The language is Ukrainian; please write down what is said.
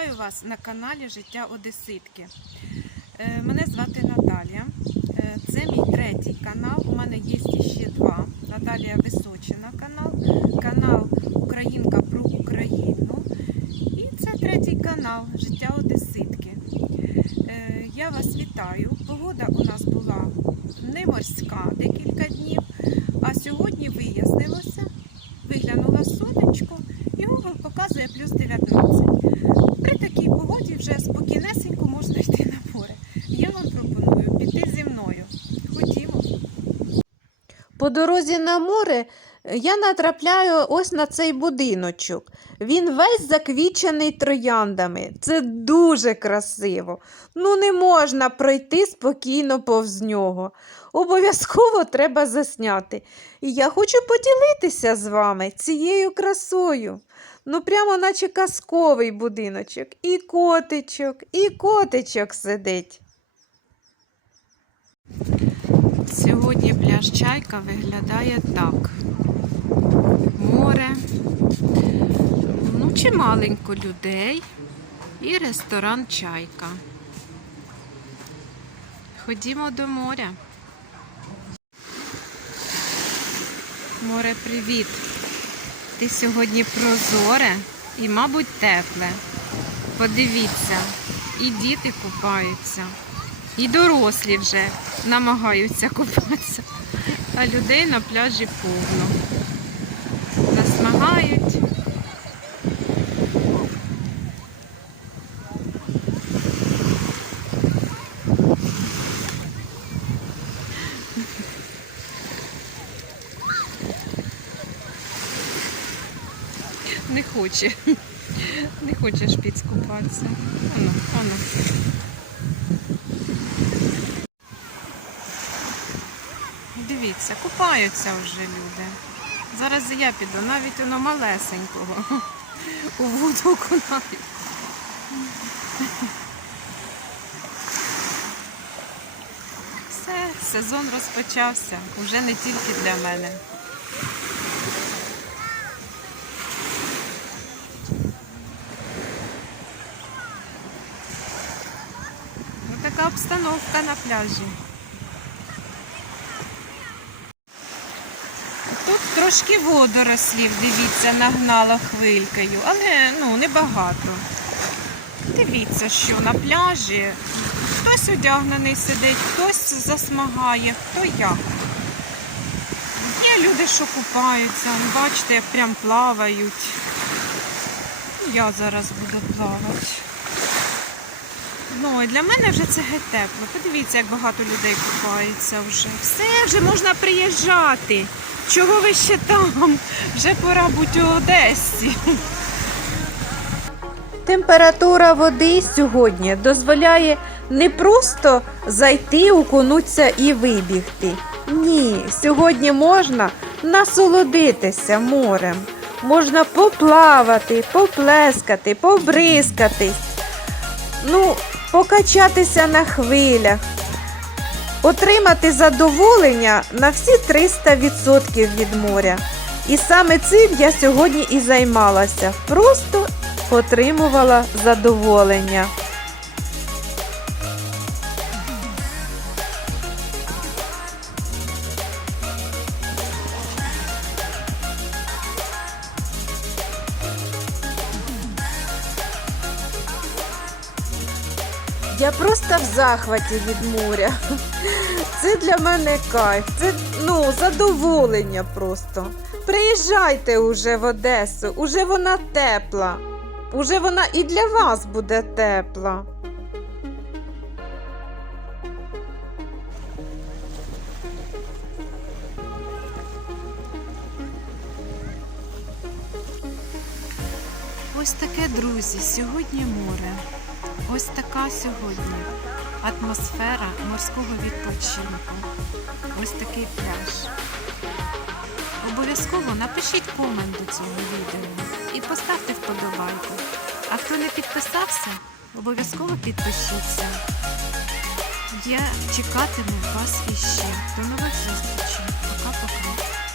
Вітаю вас на каналі Життя Одеситки. Е, Мене звати Наталія. Е, Це мій третій канал. У мене є ще два. Наталія Височина канал, канал Українка про Україну. І це третій канал Життя Одеситки. Е, Я вас вітаю. Погода у нас була не морська декілька днів, По дорозі на море е, я натрапляю ось на цей будиночок. Він весь заквічений трояндами. Це дуже красиво. Ну, не можна пройти спокійно повз нього. Обов'язково треба засняти. І я хочу поділитися з вами цією красою. Ну, прямо наче казковий будиночок. І котичок, і котичок сидить. Сьогодні пляж Чайка виглядає так. Море, ну чималенько людей і ресторан Чайка. Ходімо до моря. Море, привіт! Ти сьогодні прозоре і, мабуть, тепле. Подивіться, і діти купаються, і дорослі вже намагаються купатися, а людей на пляжі повно. Насмагають. Не хоче. Не хоче шпіц купатися. Ану, ану. Дивіться, купаються вже люди. Зараз я піду, навіть воно малесенького. У воду окунають. Все, сезон розпочався. Уже не тільки для мене. Ну, така обстановка на пляжі. Трошки водорослів, дивіться, нагнала хвилькою, але ну небагато. Дивіться, що на пляжі хтось одягнений сидить, хтось засмагає, хто як. Є люди, що купаються, бачите, як прям плавають. Я зараз буду плавати. Ну, і для мене вже це геть тепло. Подивіться, як багато людей купається вже. Все, вже можна приїжджати. Чого ви ще там? Вже пора бути у Одесі. Температура води сьогодні дозволяє не просто зайти, окунутися і вибігти. Ні, сьогодні можна насолодитися морем. Можна поплавати, поплескати, побризкатись, ну, покачатися на хвилях, отримати задоволення на всі 300% від моря. І саме цим я сьогодні і займалася. Просто отримувала задоволення. Я просто в захваті від моря. Це для мене кайф, це ну, задоволення просто. Приїжджайте уже в Одесу, уже вона тепла. Уже вона і для вас буде тепла. Ось таке, друзі, сьогодні море. Ось така сьогодні атмосфера морського відпочинку. Ось такий пляж. Обов'язково напишіть комент до цього відео і поставте вподобайку. А хто не підписався, обов'язково підпишіться. Я чекатиму вас іще. До нових зустрічей. Пока-пока.